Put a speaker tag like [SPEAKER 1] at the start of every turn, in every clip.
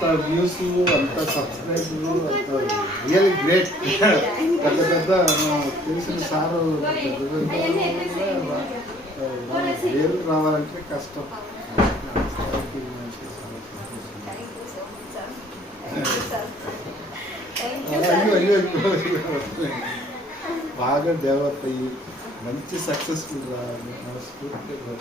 [SPEAKER 1] అంత వ్యూస్ అంత సబ్స్క్రైబ్ అంత రియల్ గ్రేట్ పెద్ద పెద్ద తెలిసిన సారు పెద్ద పెద్ద పేరు రావాలంటే కష్టం. అయ్యో అయ్యో బాగా డెవలప్ అయ్యి మంచి సక్సెస్ఫుల్ రావాలి మనస్ఫూర్తిగా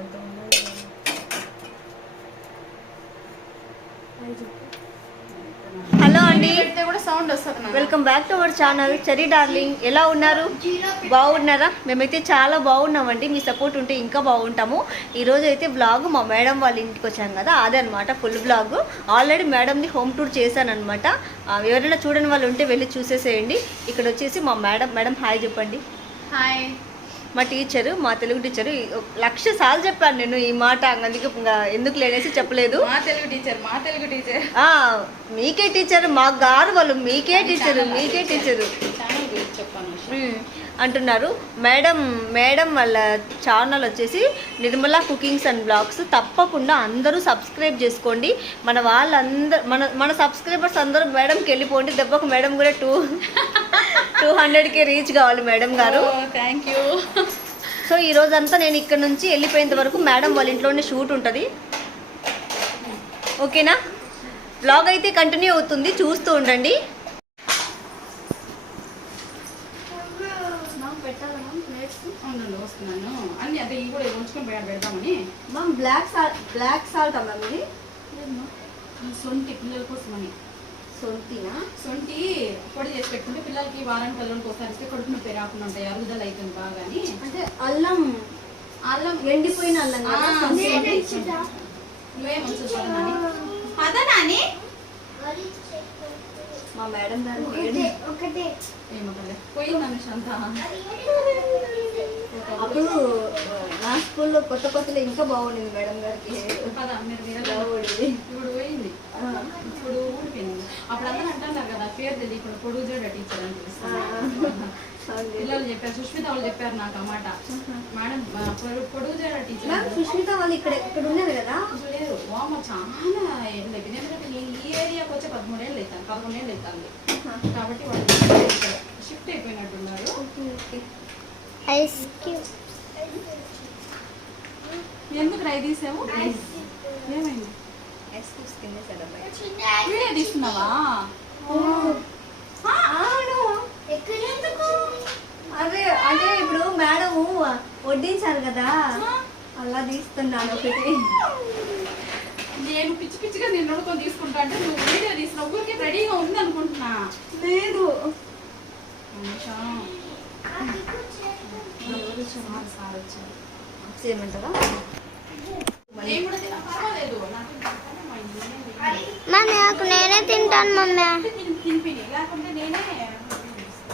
[SPEAKER 2] అంత ఉన్నది. హలో అండి. Welcome back to our channel cherry darling ఎలా ఉన్నారు? బాగున్నారా? మేమైతే చాలా బాగున్నామండి. మీ సపోర్ట్ ఉంటే ఇంకా బాగుంటాము. ఈరోజు అయితే బ్లాగ్ మా మేడం వాళ్ళ ఇంటికి వచ్చాం కదా అదే అనమాట ఫుల్ బ్లాగ్ ఆల్రెడీ మేడంని హోమ్ టూర్ చేశానమాట ఎవరైనా చూడని వాళ్ళు ఉంటే వెళ్ళి చూసేసేయండి. ఇక్కడ వచ్చేసి మా మేడం మేడం హాయ్ చెప్పండి.
[SPEAKER 3] హాయ్
[SPEAKER 2] మా టీచరు మా తెలుగు టీచరు లక్ష సార్లు చెప్పాను నేను ఈ మాట అందుకే ఎందుకు లేనేసి చెప్పలేదు.
[SPEAKER 3] మా తెలుగు టీచర్ మా తెలుగు టీచర్.
[SPEAKER 2] ఆ, మీకే టీచర్ మాకు గారు వాళ్ళు మీకే టీచరు మీకే టీచరు.
[SPEAKER 3] చెప్పాను.
[SPEAKER 2] అంటున్నారు. మేడం మేడం వాళ్ళ ఛానల్ వచ్చేసి నిర్మలా కుకింగ్స్ అండ్ బ్లాగ్స్. తప్పకుండా అందరూ సబ్స్క్రైబ్ చేసుకోండి. మన వాళ్ళందరూ మన మన సబ్స్క్రైబర్స్ అందరూ మేడంకి వెళ్ళిపోండి. దెబ్బకు మేడం కూడా టూ టూ హండ్రెడ్కి రీచ్ కావాలి మేడం గారు.
[SPEAKER 3] Thank you.
[SPEAKER 2] సో ఈ రోజంతా నేను ఇక్కడ నుంచి వెళ్ళిపోయేంత వరకు మేడం వాళ్ళ ఇంట్లోనే షూట్ ఉంటుంది. ఓకేనా? బ్లాగ్ అయితే కంటిన్యూ అవుతుంది. చూస్తూ ఉండండి.
[SPEAKER 3] వస్తున్నాను. అన్ని అదే ఇవి కూడా ఉంచుకొని పోయాడు పెడతామని
[SPEAKER 2] ma'am black salt black salt ma'am ఇది
[SPEAKER 3] సొంటి పిల్లల కోసమని.
[SPEAKER 2] సొంతినా
[SPEAKER 3] సొంటి పొడి చేసి పెట్టుకుంటే పిల్లలకి వారానికి పిల్లలకి ఒకసారి ఇస్తే కడుపు నొప్పి రాకుండా ఉంటాయి అరుగుదల అవుతుంది బాగా అని
[SPEAKER 2] అంటే అల్లం
[SPEAKER 3] అల్లం.
[SPEAKER 2] ఎండిపోయిన అల్లం కదా
[SPEAKER 3] ఆ,
[SPEAKER 2] సొంటి.
[SPEAKER 3] నువ్వే మంచిది పద నాని పద నాని
[SPEAKER 2] మా మేడం
[SPEAKER 3] ఏమో. పోయింది అంతా
[SPEAKER 2] అప్పుడు నా స్కూల్లో కొత్త కొత్తలో ఇంకా బాగుండేది మేడం గారికి.
[SPEAKER 3] ఇప్పుడు పోయింది. ఇప్పుడు ఊడిపోయింది. అప్పుడు అందరూ అంటున్నారు కదా పేరు తెలియకుండా పొడుగు టీచర్ అని తెలుస్తుంది పిల్లలు చెప్పారు. సుష్మిత వాళ్ళు చెప్పారు నాకు మేడం పొడుగు టీచర్
[SPEAKER 2] సుష్మిత వాళ్ళు ఇక్కడ ఇక్కడ ఉన్నారు కదా?
[SPEAKER 3] లేదు. వామ చాలా ఏళ్ళు అయిపోయింది ఎందుకంటే నేను ఈ ఏరియాకి వచ్చే పదమూడేళ్ళు అవుతాను పదకొండేళ్ళు అవుతుంది కాబట్టి వాళ్ళు షిఫ్ట్ అయిపోయినట్టున్నారు. ఎందుకు రై తీసావు? ఏమైంది. వీడియో తీస్తున్నావా?
[SPEAKER 2] అవును. అదే అంటే ఇప్పుడు మేడం వడ్డించారు కదా. అలా తీస్తున్నాను ఒకటి.
[SPEAKER 3] నేను పిచ్చి పిచ్చిగా నేను నడుకొని తీసుకుంటా అంటే నువ్వు వీడియో తీసిన ఊరికి రెడీగా ఉంది అనుకుంటున్నా.
[SPEAKER 2] లేదు. చేయమంటారా
[SPEAKER 3] నేను
[SPEAKER 4] తింటాను మమ్మీ.
[SPEAKER 3] లేకుంటే నేనే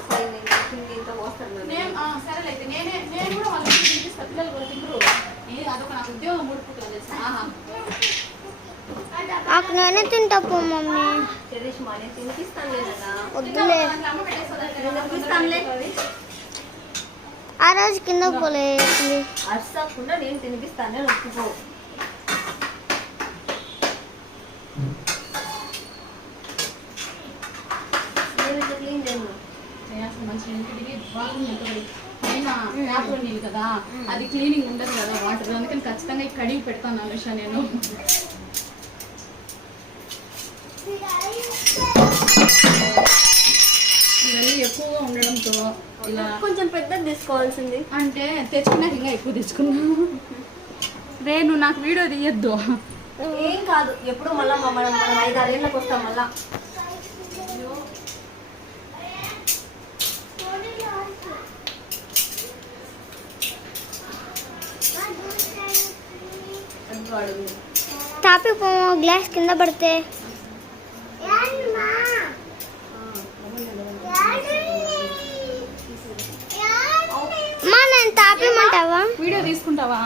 [SPEAKER 2] సరే నేను కింద ఇంత పోస్తాను
[SPEAKER 3] నేను ఆ, సరేలే అయితే నేనే నేను కూడా వాళ్ళకి తినిపిస్తా పిల్లలు కూడా తినరు నేను అదొక నాకు ఉద్యోగం మూడు పుట్టులు తెలుసా. ఆహా.
[SPEAKER 4] నాకు నేనే తింటా పో మమ్మీ. వద్దులే. ఆ రోజు కింద పోలే
[SPEAKER 2] అర్సకుండా నేను తినిపిస్తాను క్లీన్
[SPEAKER 3] చేయాల్సిన మంచి ఇంటికి అయినా ట్యాప్లో నీళ్ళు కదా అది క్లీనింగ్ ఉండదు కదా వాటర్. అందుకని ఖచ్చితంగా కడిగి పెడతాను అనుష నేను. ఇవన్నీ ఎక్కువగా ఉండడంతో ఇలా
[SPEAKER 2] కొంచెం పెద్దది తీసుకోవాల్సింది.
[SPEAKER 3] అంటే తెచ్చుకున్నాక ఇంకా ఎక్కువ తెచ్చుకున్నా. రే నువ్వు నాకు వీడియో తీయద్దు.
[SPEAKER 2] ఏం కాదు ఎప్పుడు మళ్ళా మ- మనం మనం ఐదు ఆరేళ్ళకి వస్తాం మళ్ళా.
[SPEAKER 4] గ్లాస్ కింద పడితే? మా? నేను తాపేమంటావా
[SPEAKER 3] వీడియో తీసుకుంటావా?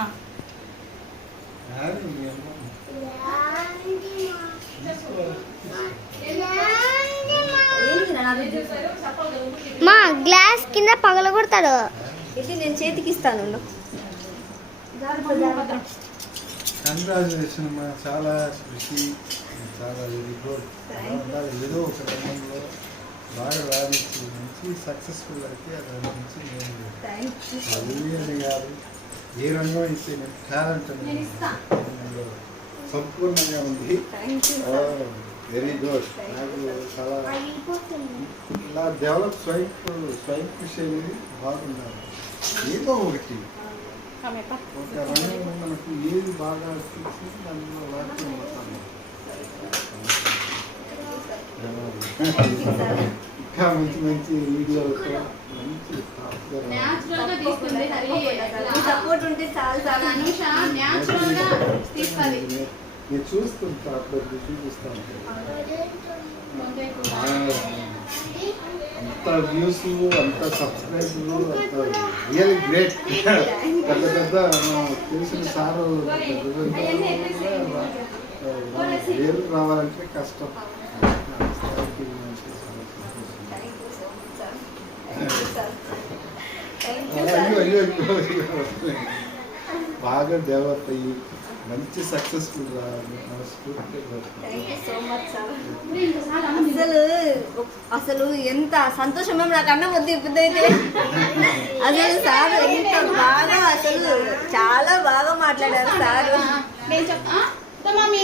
[SPEAKER 1] మీ
[SPEAKER 4] గ్లాస్ కింద పగలగొడతాడు.
[SPEAKER 2] ఇది నేను చేతికి ఇస్తాను.
[SPEAKER 1] కంగ్రాచులేషన్ మా చాలా కృషి చాలా వెరీ గుడ్ ఉండాలి. ఏదో ఒక రంగంలో బాగా రాణించి మంచి సక్సెస్ఫుల్ అయితే అది నుంచి నేను. అది అని కాదు ఏ రంగం అయితే నేను టాలెంట్. సంపూర్ణంగా ఉంది. వెరీ గుడ్ నాకు చాలా ఇలా డెవలప్ స్వయం స్వయం కృషి అనేది బాగుండాలి. ఏదో ఒకటి. మనకు ఏది బాగా వాక్యం ఇంకా మంచి మంచి వీడియోలతో మంచి popular
[SPEAKER 3] న్యాచురల్గా తీస్తుంది హరి.
[SPEAKER 2] మీ సపోర్ట్ ఉంటే చాలు చాలు.
[SPEAKER 3] అనుష న్యాచురల్గా తీస్తుంది
[SPEAKER 1] నేను చూస్తుంటా అప్పుడు చూపిస్తా ఉంటాను. అంత వ్యూస్ అంత సబ్స్క్రైబ్ అంత రియల్ గ్రేట్ పెద్ద పెద్ద తెలిసిన సారు పెద్ద పెద్ద వేలు రావాలంటే కష్టం. అయ్యో అయ్యో. బాగా డెవలప్ అయ్యి. మంచి సక్సెస్ఫుల్
[SPEAKER 2] అసలు అసలు ఎంత సంతోషం మేము నాకు అన్నం వద్దు ఇప్పుడు అయితే అసలు సార్ ఎంత బాగా అసలు చాలా బాగా మాట్లాడారు సార్.
[SPEAKER 3] నేను చెప్తా మా మీ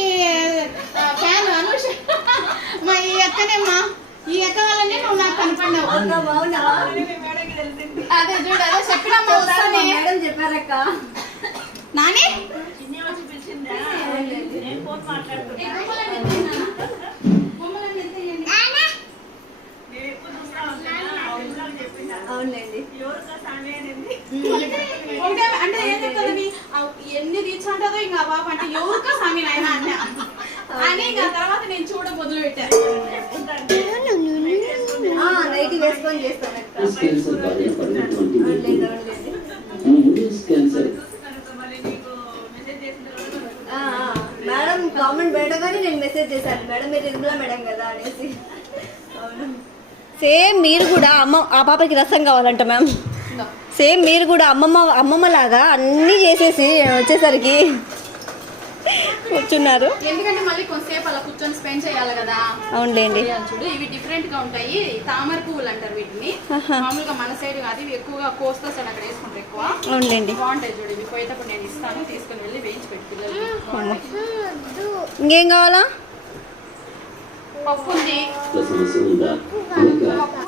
[SPEAKER 3] ఫ్యాన్ అనుష. మా ఈ అక్కనేమ్మా. ఈ అక్క వల్లనే నువ్వు నాకు కనపడినావు
[SPEAKER 2] అక్క బాగున్నావా
[SPEAKER 3] అదే చూడు అదే చెప్పినమ్మా వస్తానే
[SPEAKER 2] మేడం చెప్పారక్క.
[SPEAKER 3] నాని?
[SPEAKER 2] అవునండి
[SPEAKER 3] ఒకటే అంటే ఏం చెప్తుంది ఎన్ని రీచ్ అంటుందో ఇంకా బాబు అంటే ఎవరికో స్వామి నాయన అన్న అని ఇంకా తర్వాత నేను చూడ మొదలు పెట్టాను
[SPEAKER 2] నైట్ వేసుకొని చేస్తాను అక్క
[SPEAKER 5] క్యాన్సర్ బారిన పడినటువంటి
[SPEAKER 2] అవునులేండి,
[SPEAKER 5] వ్యక్తి
[SPEAKER 2] అవునులేండి.
[SPEAKER 5] న్యూస్ క్యాన్సర్
[SPEAKER 2] ఆ, ఆ, మేడం కామెంట్ పెట్టగానే నేను మెసేజ్ చేశాను. మేడం మీరు ఇందులో మేడం కదా అనేసి. అవును. సేమ్ మీరు కూడా అమ్మ ఆ పాపకి రసం కావాలంట మ్యామ్. సేమ్ మీరు కూడా అమ్మమ్మ అమ్మమ్మ లాగా అన్నీ చేసేసి వచ్చేసరికి కూర్చున్నారు.
[SPEAKER 3] ఎందుకంటే మళ్ళీ కొంతసేపు అలా కూర్చొని స్పెండ్ చేయాలి కదా.
[SPEAKER 2] అవునులేండి
[SPEAKER 3] చూడు ఇవి డిఫరెంట్గా ఉంటాయి. తామర పువ్వులు అంటారు వీటిని. మామూలుగా మన సైడ్ ఇవి ఎక్కువగా కోస్తా సైడ్ అక్కడ వేసుకుంటారు ఎక్కువ.
[SPEAKER 2] అవునులేండి
[SPEAKER 3] బాగుంటాయి చూడు ఇవి పోయేటప్పుడు నేను ఇస్తాను తీసుకుని వెళ్ళి వేయించి పెట్టి పిల్లలు
[SPEAKER 2] ఇంకేం కావాలా?
[SPEAKER 5] confundi. Passa